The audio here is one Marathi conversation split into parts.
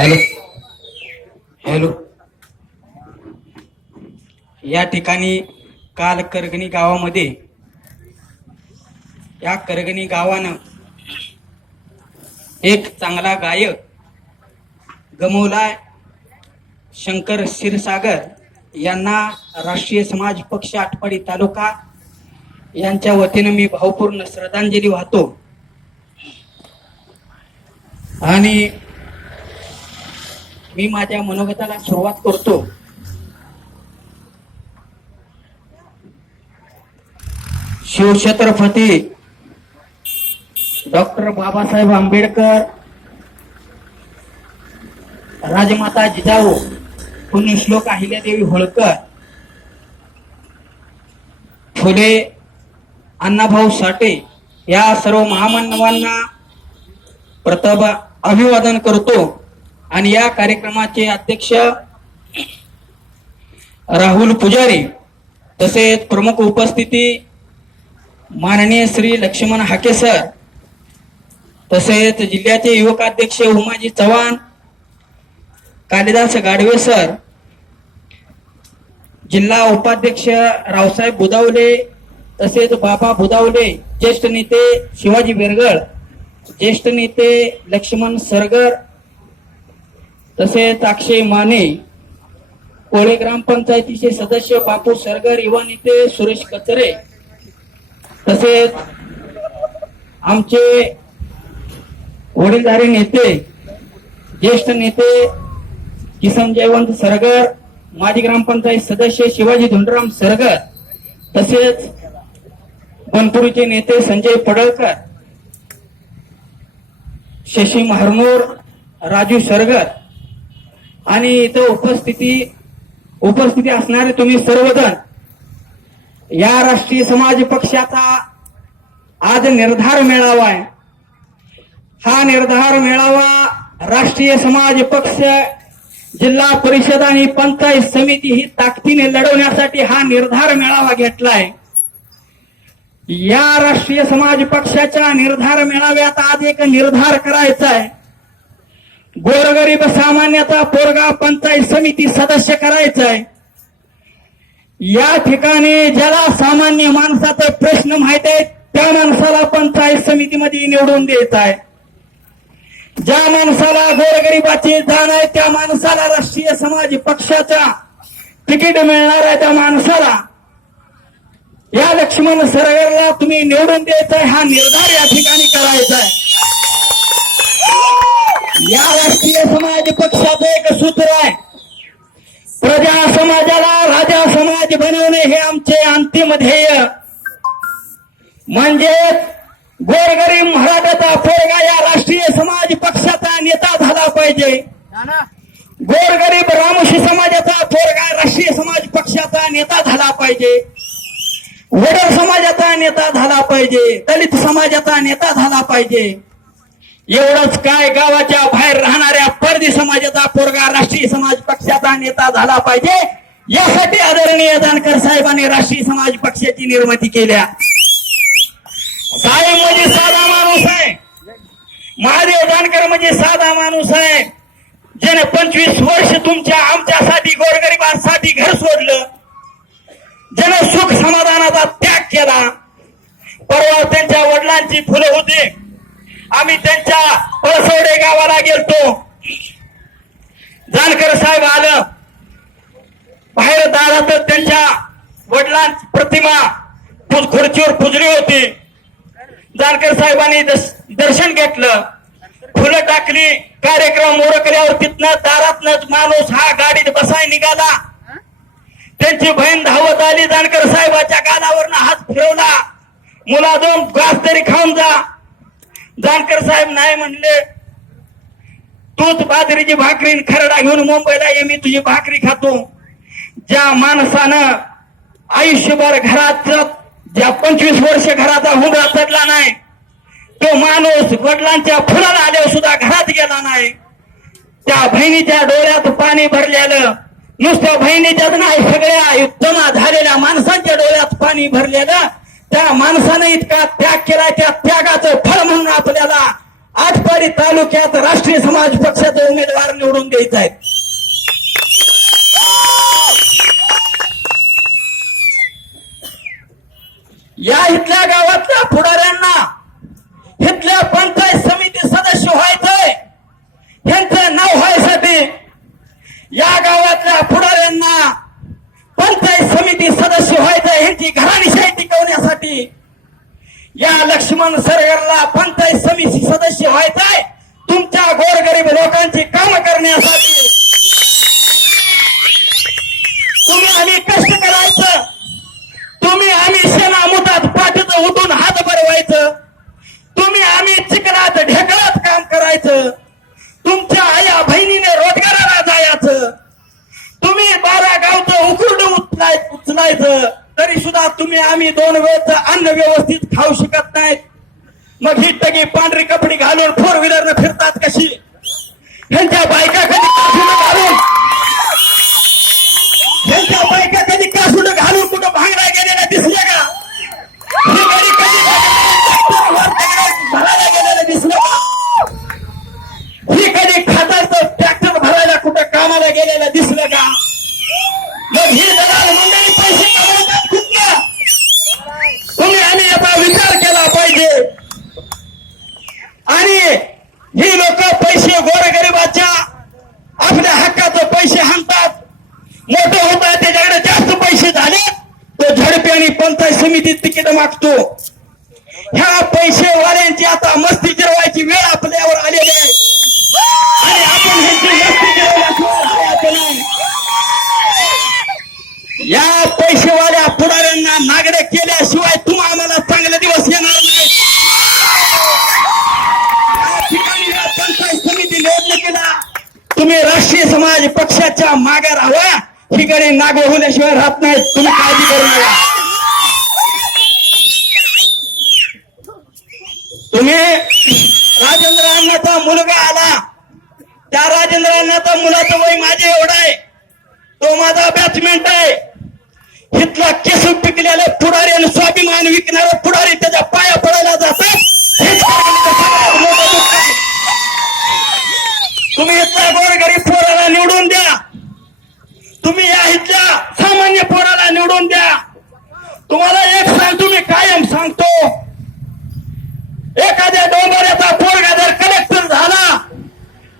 Hello hello. या ठिकाणी काल करगणी गावामध्ये या करगणी गावानं एक चांगला गायक गमवलाय. शंकर क्षीरसागर यांना राष्ट्रीय समाज पक्ष आटपाडी तालुका यांच्या वतीने मी भावपूर्ण श्रद्धांजली वाहतो. आणि मी माझ्या मनोगताला सुरुवात करतो. शिवछत्रपती डॉक्टर बाबासाहेब आंबेडकर, राजमाता जिजाऊ, पुण्यश्लोक अहिल्यादेवी होळकर, फुले, अण्णाभाऊ साठे या सर्व महामानवांना प्रथम अभिवादन करतो. आणि या कार्यक्रमाचे अध्यक्ष राहुल पुजारी तसेच प्रमुख उपस्थिती माननीय श्री लक्ष्मण हाके सर, तसेच जिल्ह्याचे युवक अध्यक्ष उमाजी चव्हाण, कालिदास गाडवे सर, जिल्हा उपाध्यक्ष रावसाहेब बुदावले, तसेच बाबा बुदावले, ज्येष्ठ नेते शिवाजी बेरगळ, ज्येष्ठ नेते लक्ष्मण सरगर, तसेच अक्षय माने, कोळे ग्रामपंचायतीचे सदस्य बापू सरगर, युवा नेते सुरेश कचरे, तसेच आमचे वडीलधारी नेते ज्येष्ठ नेते किसन जयवंत सरगर, माजी ग्रामपंचायत सदस्य शिवाजी धुंडराम सरगर, तसेच बनपुरीचे नेते संजय पडळकर, शशी महारमोर, राजू सरगर आणि इथं उपस्थिती असणारे तुम्ही सर्वजण. या राष्ट्रीय समाज पक्षाचा आज निर्धार मेळावा आहे. हा निर्धार मेळावा राष्ट्रीय समाज पक्ष, जिल्हा परिषद आणि पंचायत समिती ही ताकदीने लढवण्यासाठी हा निर्धार मेळावा घेतलाय. या राष्ट्रीय समाज पक्षाच्या निर्धार मेळाव्यात आज एक निर्धार करायचा आहे. गोरगरीब सामान्याचा पोरगा पंचायत समिती सदस्य करायचा आहे. या ठिकाणी ज्याला सामान्य माणसाचा प्रश्न माहित आहे त्या माणसाला पंचायत समितीमध्ये निवडून द्यायचा आहे. ज्या माणसाला गोरगरिबाची जाण आहे त्या माणसाला राष्ट्रीय समाज पक्षाचा तिकीट मिळणार आहे. त्या माणसाला, या लक्ष्मण सरगरला तुम्ही निवडून द्यायचा आहे. हा निर्धार या ठिकाणी करायचा आहे. या राष्ट्रीय समाज पक्षाचं एक सूत्र आहे, प्रजा समाजाला राजा समाज बनवणे हे आमचे अंतिम ध्येय. म्हणजे गोरगरीब मराठाचा पोरगा या राष्ट्रीय समाज पक्षाचा नेता झाला पाहिजे. गोरगरीब रामोशी समाजाचा पोरगा राष्ट्रीय समाज पक्षाचा नेता झाला पाहिजे. वडर समाजाचा नेता झाला पाहिजे. दलित समाजाचा नेता झाला पाहिजे. एवढंच काय, गावाच्या बाहेर राहणाऱ्या परदी समाजाचा पोरगा राष्ट्रीय समाज पक्षाचा नेता झाला पाहिजे. यासाठी आदरणीय जानकर साहेबांनी राष्ट्रीय समाज पक्षाची निर्मिती केल्या. साहेब म्हणजे साधा माणूस आहे. महादेव जानकर म्हणजे साधा माणूस आहे, ज्याने 25 वर्ष आमच्यासाठी गोरगरिबांसाठी घर सोडलं, ज्याने सुख समाधानाचा त्याग केला. परवा त्यांच्या वडिलांची फुलं होती. आम्ही त्यांच्या पळसवडे गावाला गेलतो. जानकर साहेब आलं. बाहेर दारात त्यांच्या वडिलांची प्रतिमा खुर्चीवर पुजली होती. जानकर साहेबांनी दर्शन घेतलं, फुलं टाकली. कार्यक्रम उरकल्यावर तिथनं दारातनच माणूस हा गाडीत बसाय निघाला. त्यांची बहीण धावत आली. जानकर साहेबाच्या गालावरनं हात फिरवला, मुला 2 घास तरी खाऊन जा. जानकर साहेब नाही म्हणले, तूच बाजरीची भाकरी खरडा घेऊन मुंबईला ये, मी तुझी भाकरी खातो. ज्या माणसानं आयुष्यभर घरात, ज्या 25 वर्ष घराचा हुंबरा चढला नाही, तो माणूस वडिलांच्या फुलाला आल्यावर सुद्धा घरात गेला नाही. त्या बहिणीच्या डोळ्यात पाणी भरलेलं, नुसत्या बहिणीच्याच नाही, सगळ्या जमा झालेल्या माणसांच्या डोळ्यात पाणी भरलेलं. त्या माणसानं इतका त्याग केला, त्या त्यागाचं फळ म्हणून आपल्याला आटपाडी तालुक्यात राष्ट्रीय समाज पक्षाचे उमेदवार निवडून द्यायचे आहेत. या इथल्या गावातल्या पुढाऱ्यांना इथल्या पंचायत समिती सदस्य व्हायचंय. ह्यांचं नाव व्हायसाठी या गावातल्या पुढाऱ्यांना पंचायत समिती सदस्य व्हायचंय. ह्यांची घराणीशाही टिकवण्यासाठी या लक्ष्मण सरगरला पंचायत समिती सदस्य व्हायचंय. तुमच्या गोरगरीब लोकांची काम करण्यासाठी तुम्ही आम्ही कष्ट करायचं. तुम्ही आम्ही शेणा मुठात पाठीचं उठून हात भरवायचं. तुम्ही आम्ही चिखलात ढेकळात काम करायचं. तुमच्या आया बहिणीने रोजगाराला जायचं. तुम्ही 12 गावचं उकरडं उचलायचं. तरी सुद्धा तुम्ही आम्ही 2 वेळचं अन्न व्यवस्थित खाऊ शकत नाहीत. मग ही टगी पांढरी कपडी घालून 4 व्हीलरनं फिरतात कशी? ह्यांच्या बायका कधी कासुडं घालून ह्यांच्या बायका कधी कासुडं घालून कुठं भांगडा गेलेला दिसल्या का? ही गाडी कधी भरायला गेलेलं दिसलं का? ही कधी खाताचं ट्रॅक्टर भरायला कुठं कामाला गेलेलं दिसलं का? मग ही दलाल मंडळी पैसे कमवतात कुठल्या? तुम्ही आम्ही याचा विचार केला पाहिजे. आणि ही लोक पैसे गोरगरिबाच्या आपल्या हक्काचे पैसे हाणतात. मोठं होतात त्याच्याकडे जास्त पैसे झाले तो झडपी आणि पंचायत समितीत तिकीट मागतो. ह्या पैसेवाल्यांची आता मस्ती जिरवायची वेळ आपल्यावर आलेली आहे. आणि आपण ह्यांची मस्ती जिरवल्याशिवाय राहायचं नाही. या पैसेवाल्या पुढाऱ्यांना नागडे केल्याशिवाय तुम्हा आम्हाला चांगले दिवस येणार नाहीत. या ठिकाणी या पंचायत समिती निवडणुकीला तुम्ही राष्ट्रीय समाज पक्षाच्या मागे राहावा. ठिकाणी नागो होण्याशिवाय राहत नाहीत. तुम्ही काळजी करू नका. तुम्ही राजेंद्र अण्णाचा मुलगा आला. त्या राजेंद्र अण्णाचा मुलाचं वय माझे एवढं आहे. तो माझा बॅचमेंट आहे. इथला केस पिकलेलं पुढारी आणि स्वाभिमान विकणारं पुढारी त्याच्या पाया पडायला जातात. तुम्ही इथल्या गोरगरीब पोराला निवडून द्या. तुम्ही या इथल्या सामान्य पोराला निवडून द्या. तुम्हाला एक सांगतो मी कायम सांगतो. एखाद्या डोंबऱ्याचा पोरगा जर कलेक्टर झाला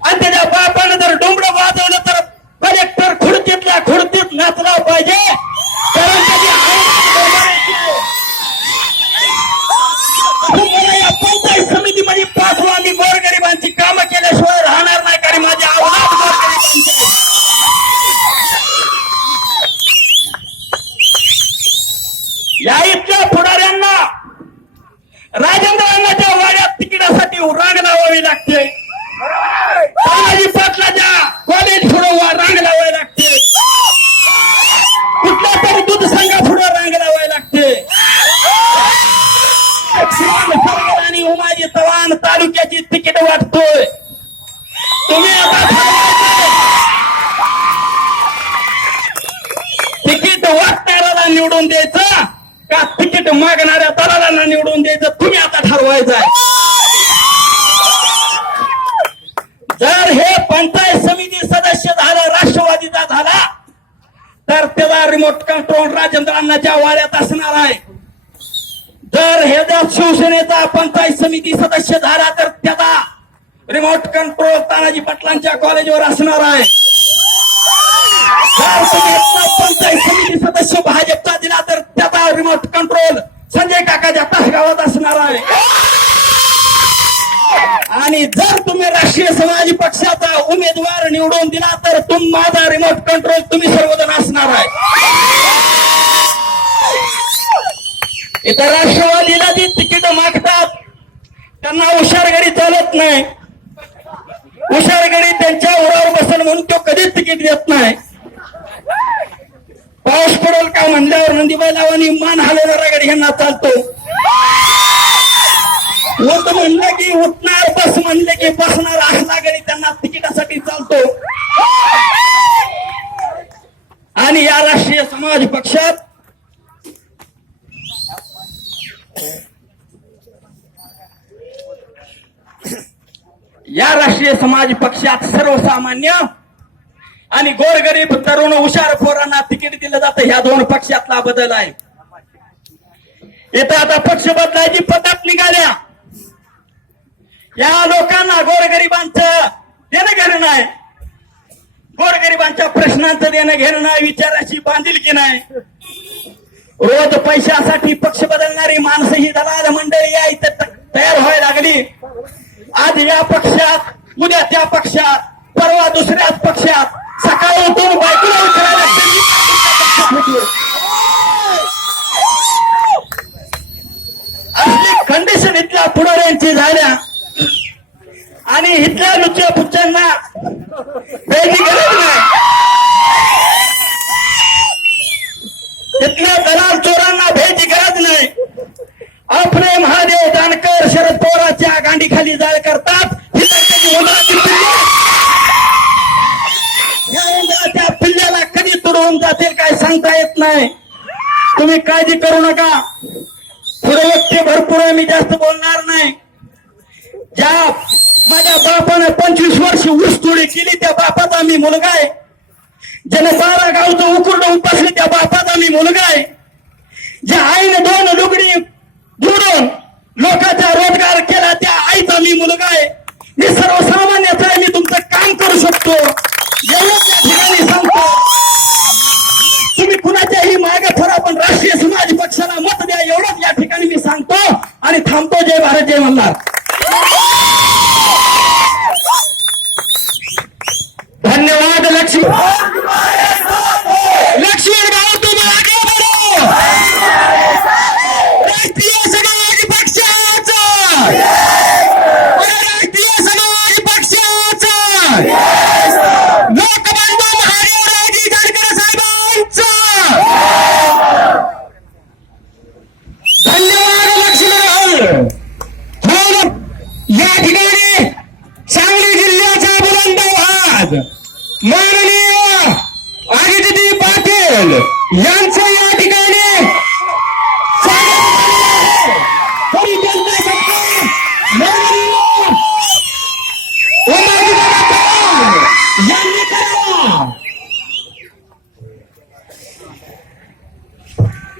आणि त्याच्या बापानं जर डोंबडं वाजवलं तर कलेक्टर खुर्चीतल्या खुर्चीत नाचला पाहिजे. कारण त्याची तुम्हाला या पंचायत समितीमध्ये पाठवा. आम्ही गोरगरिबांची कामं केल्याशिवाय राहणार नाही. कारण माझी आवड गोरगरिबांची आहे. या इथल्या पुढाऱ्यांना राजेंद्र अण्णाच्या वाड्यात तिकिटासाठी रांग लावावी लागते. तानाजी पाटलाच्या कॉलेज पुढे रांग लावावी लागते. कुठल्या तरी दूध संघा पुढे रांग लावावी लागते. आणि उमाजी चव्हाण तालुक्याची तिकीट वाटतोय. तुम्ही आता तिकीट वाटणाऱ्याला निवडून द्यायचं का तिकीट मागणाऱ्या दलालांना निवडून द्यायचं तुम्ही आता ठरवायचं आहे. जर हे पंचायत समिती सदस्य झालं राष्ट्रवादीचा झाला तर त्याला रिमोट कंट्रोल राजेंद्र अण्णाच्या वाड्यात असणार आहे. जर हे जर शिवसेनेचा पंचायत समिती सदस्य झाला तर त्याचा रिमोट कंट्रोल तानाजी पाटलांच्या कॉलेजवर असणार आहे. जर तुम्ही पंचायत समिती सदस्य भाजपचा दिला तर त्याचा रिमोट कंट्रोल संजय काकाच्या तासगावात असणार आहे. आणि जर तुम्ही राष्ट्रीय समाज पक्षाचा उमेदवार निवडून दिला तर माझा रिमोट कंट्रोल तुम्ही सर्वजण असणार आहे. इथं राष्ट्रवादीला जी तिकीट मागतात त्यांना हुशारगडी चालत नाही. हुशारगडी त्यांच्या उरावर बसेल म्हणून तो कधीच तिकीट देत नाही. पाऊस पडेल का म्हणल्यावर नंदीबाई लावानी मान हलवणारा गाडी ह्यांना चालतो. उठ म्हणलं की उठणार, बस म्हणले की बसणार असला गाडी त्यांना तिकिटासाठी चालतो. आणि या राष्ट्रीय समाज पक्षात या राष्ट्रीय समाज पक्षात सर्वसामान्य आणि गोरगरीब तरुण हुशार पोरांना तिकीट दिलं जातं. ह्या दोन पक्षातला बदल आहे. इथं आता पक्ष बदलायची पद्धत निघाल्या. या लोकांना गोरगरिबांचं देणं घेणं नाही, गोरगरिबांच्या प्रश्नांचं देणं घेणं नाही, विचाराची बांधिलकी नाही. रोज पैशासाठी पक्ष बदलणारी माणसं ही दलाल मंडळी या इथं तयार व्हायला लागली. आज या पक्षात, उद्या त्या पक्षात, परवा दुसऱ्याच पक्षात. सकाळी उठून बायकोला विचारायला असली कंडिशन इथल्या पुढाऱ्यांची झाल्या. आणि इथल्या लुच्च्या पुच्च्यांना द्यायची गरज नाही. इथल्या दलाल चोरांना भ्यायची गरज नाही. आपले महादेव जानकर शरद पवारांच्या गांडीखाली जाळ करतात. त्या पिल्ल्याला कधी तुडवून जातील काय सांगता येत नाही. तुम्ही काळजी करू नका. पुढे व्यक्ती भरपूर आहे, मी जास्त बोलणार नाही. ज्या माझ्या बापानं 25 वर्ष ऊसतोडी केली त्या बापाचा मी मुलगा आहे. ज्याने 12 गावचं उकुरडं उपसले त्या बापाचा मी मुलगा आहे. ज्या आईने 2 लुगडी जोडून लोकांचा रोजगार केला त्या आईचा मी मुलगा आहे. मी सर्वसामान्याचा आहे. मी तुमचं काम करू शकतो एवढंच या ठिकाणी सांगतो. तुम्ही कुणाच्याही मागे थोडा पण राष्ट्रीय समाज पक्षाला मत द्या एवढंच या ठिकाणी मी सांगतो आणि थांबतो. जय भारत, जय मल्हार. धन्यवाद. लक्ष्मण भाऊ तुम आगे बढ़ो. राष्ट्रीय समाज पक्षाचा, राष्ट्रीय समाज पक्षाचा, लोकबंधू महादेवरावजी जानकर साहेबांचा धन्यवाद. लक्ष्मण भाऊ या ठिकाणी सांगली जिल्ह्याचा बुलंद आवाज माननीय अजितजी पाटील यांचं या ठिकाणी